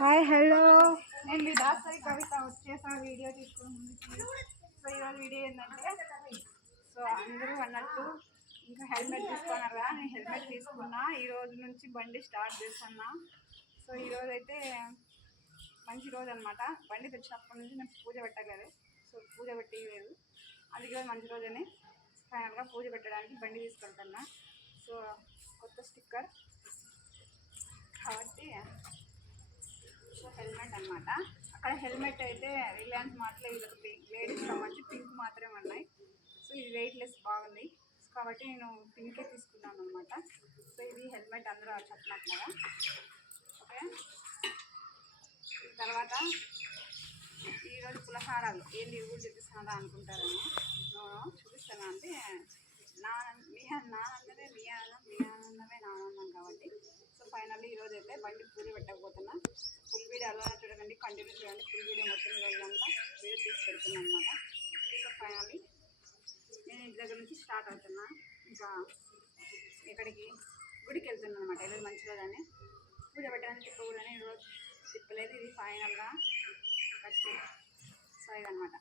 Hi hello, నేను మీ దాసరి కవిత వచ్చేసా video తీసుకుని. సో ఈరోజు వీడియో ఏంటంటే, సో అందరూ అన్నట్టు ఇంకా హెల్మెట్ తీసుకున్నారు కదా, నేను హెల్మెట్ తీసుకున్నా. ఈ రోజు నుంచి బండి స్టార్ట్ చేస్తున్నా. సో ఈరోజు అయితే మంచి రోజు అనమాట. బండి తెచ్చినప్పటి నుంచి నేను పూజ పెట్టలేదు. సో పూజ పెట్టలేదు, అందుకే మంచి రోజని ఫైనల్గా పూజ పెట్టడానికి బండి తీసుకెళ్తున్నా. సో కొత్త స్టిక్కర్ కాబట్టి సో హెల్మెట్ అనమాట. అక్కడ హెల్మెట్ అయితే రిలయన్స్ మార్ట్లో ఇది లేడీస్ సంబంధించి పింక్ మాత్రమే ఉన్నాయి. సో ఇది వెయిట్లెస్ బాగుంది కాబట్టి నేను పింకే తీసుకున్నాను అనమాట. సో ఇది హెల్మెట్ అందరూ చెప్పినట్లుగా. ఓకే, తర్వాత ఈరోజు పులహారాలు ఏంటి ఊరు చూపిస్తున్నారా అనుకుంటారని చూపిస్తాను. అంటే మీ ఆనందమే మీ ఆనందమే నా ఆనందం కాబట్టి. సో ఫైనల్లీ ఈరోజు అయితే బండి పూజ పెట్టకపోతున్నా. ఫుల్ వీడియో అలా చూడకండి, కంటిన్యూ చూడండి. ఫుల్ వీడియో మొత్తం రోజంతా వీడియో తీసి పెడుతున్నాను అనమాట. సో ఫైనల్లీ నేను ఇంటి దగ్గర నుంచి స్టార్ట్ అవుతున్నా. ఇంకా ఎక్కడికి గుడికి వెళ్తున్నాను అనమాట. ఈరోజు మంచి రోజని పూజ పెట్టడానికి తిప్పకూడదని ఈరోజు తిప్పలేదు. ఇది ఫైనల్గా ఖర్చు. సో ఇదనమాట.